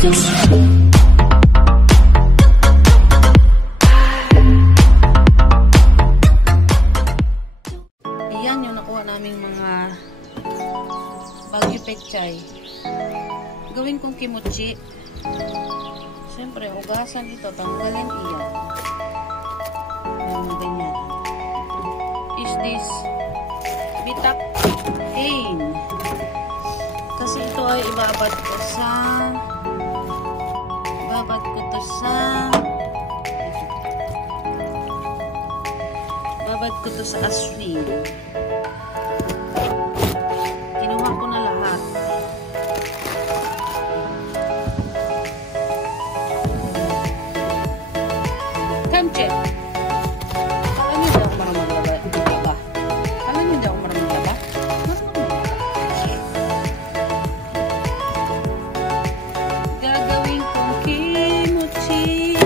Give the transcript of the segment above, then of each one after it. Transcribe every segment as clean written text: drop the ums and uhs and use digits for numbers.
Ayan yung nakuha naming mga Baguio pechay. Gawin kong kimchi. Siyempre, hugasan ito. Tanggalin iyan. Ayan, ganyan. Is this bitak-tain? Kasi ito ay ibabad ko sa aswing. Kinuha ko na lahat. Kamche! Alam niyo daw marunong maglaba? Alam niyo daw marunong maglaba? Gagawin kong kimchi.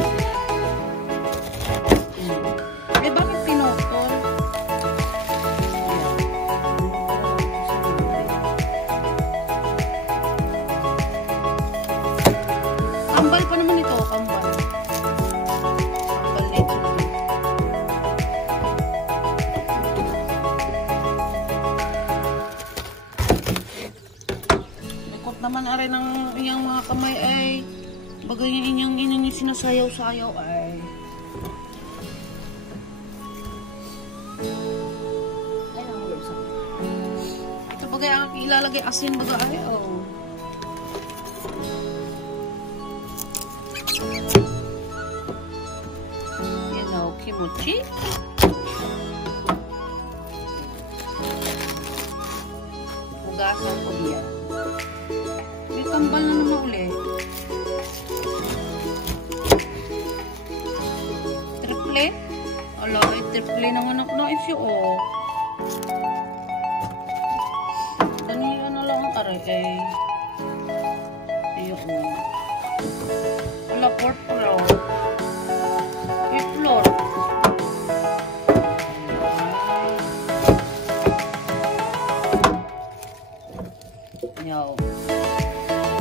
Eh, bakit pinutol? Kambal pa naman ito, kambal. Kambal nito. Likot naman aray ng iyang mga kamay ay bagay yung inyong sinasayaw-sayaw ay. Ito bagay ang ilalagay asin baga ay oh. Kimchi. Hugasan ko yan. May kambal na naman ulit. Triple? Ala, triple naman ako na isyo oh. Daniyo na lang ang aray eh. Ayun oh. Ala, pork floor. Pork floor.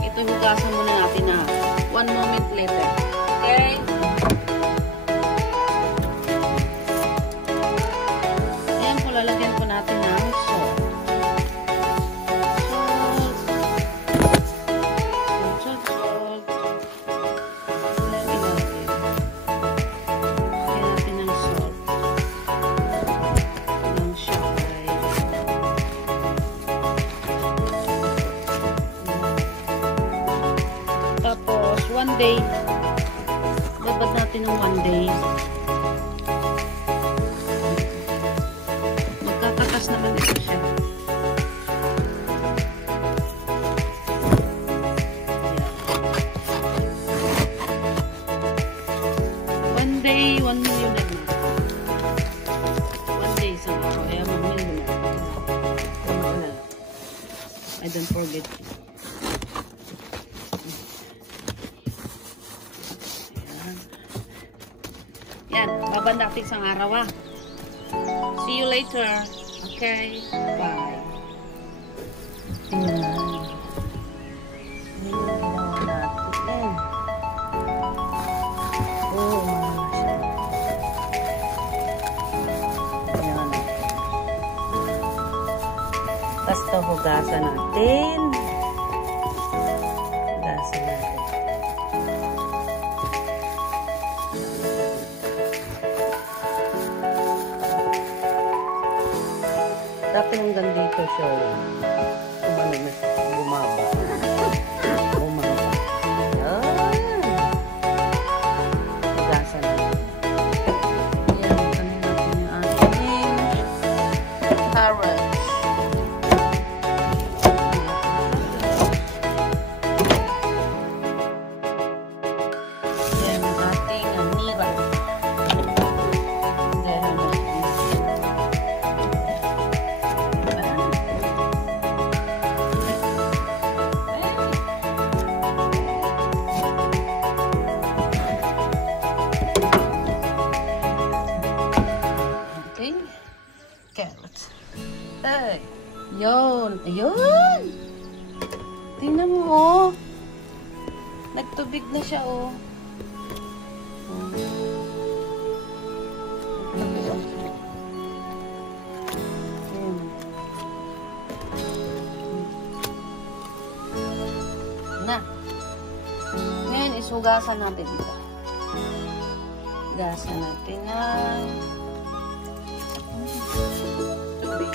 Ito hugasan muna natin na 1 moment later. Okay? Ayan po, lalagyan po natin ng salt. Salt. Lagyan natin ng salt. Ng syakay. Tapos, 1 day. Babad natin ng 1 day. Magkakatas naman ito siya. Yeah. 1 day, 1 million na. 1 day, isang ako. Kaya 1 million na. I don't forget. Yan, babad natin isang araw ah. See you later. Okay, bye. Yan. Oh. Yan. Basta hugasan natin. Dapat hanggang dito siya. Kung ano na bumaba. Bumaba. Yan. Hugasan natin. Yan. Kanin natin yung ating carrots. Yan yung ating nira. Carrots. Ay, yun. Ayun. Tingnan mo, oh. Nagtubig na siya, oh. Na. Ngayon, isugasan natin ito. Gasan natin ng tubig.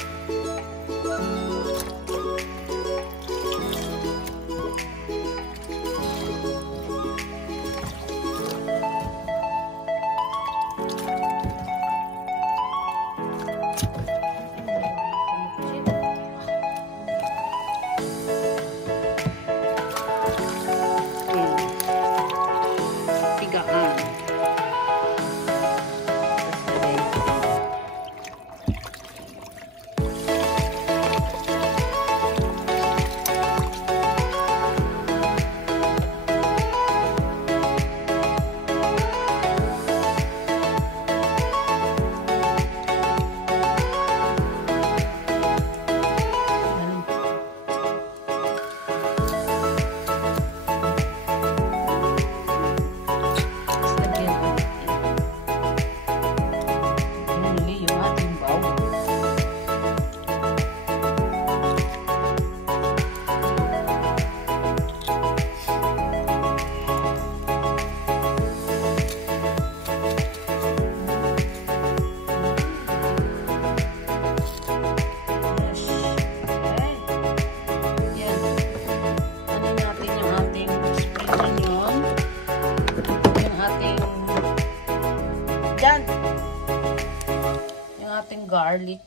Garlic.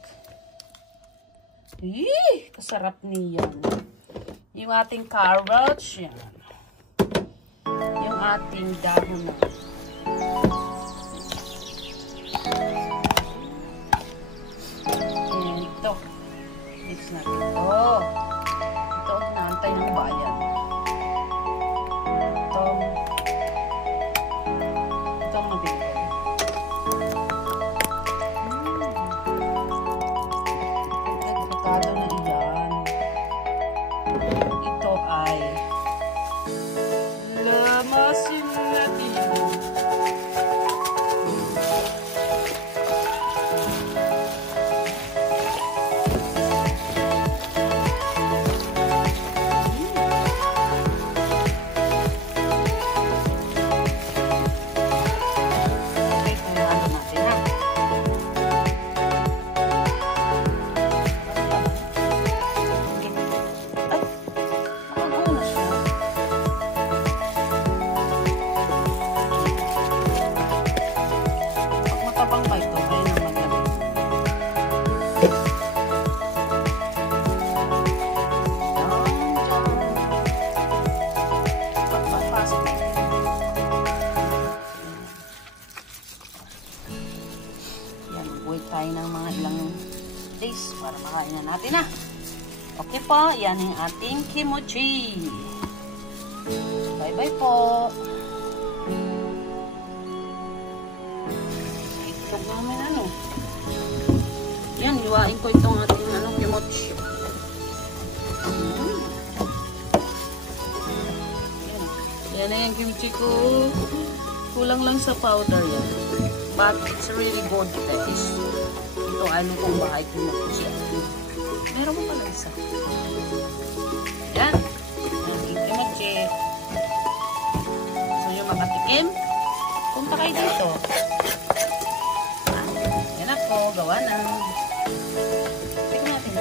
Yee! Kasarap niyan. Yung ating carrots, yan. Yung ating dahon na. And ito. Mix natin ito. Ito ang naantay ng bayan. Ito ang mabili. Na iyan. Ito ay lamasin natin. Tayo ng mga ilang days para makain na natin na. Okay po, yan yung ating kimchi. Bye-bye po. Itlog namin ano. Yan, iwain ko itong ating kimchi. Yan na yung kimchi ko. Kulang lang sa powder yan. But it's really good taste. Ito ano kung bakit kimchi. Meron mo pala isa. Yan. Yung kimchi. So yung makatikim, punta kayo dito. Yan ako, gawa na. Tignan natin.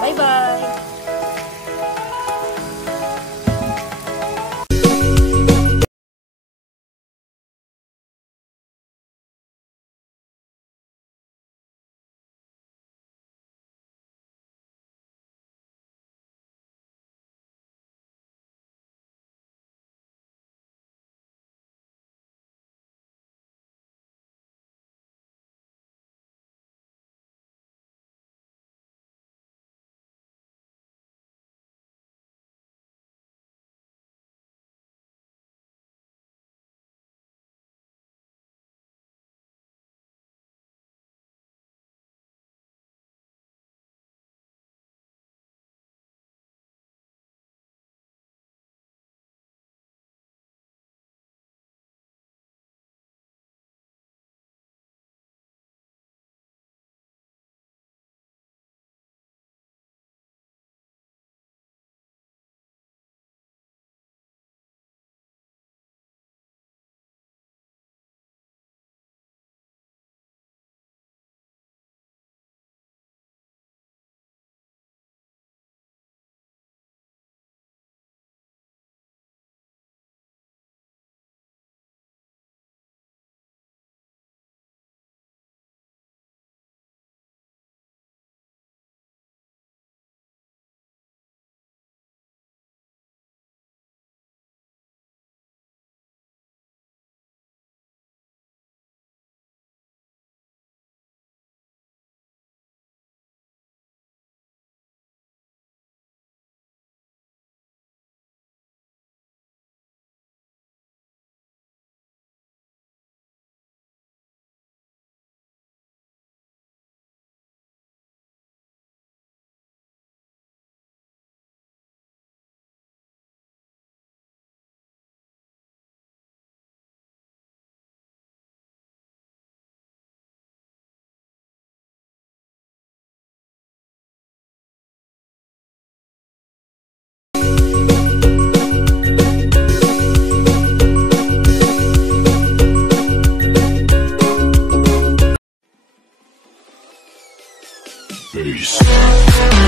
Bye-bye. face.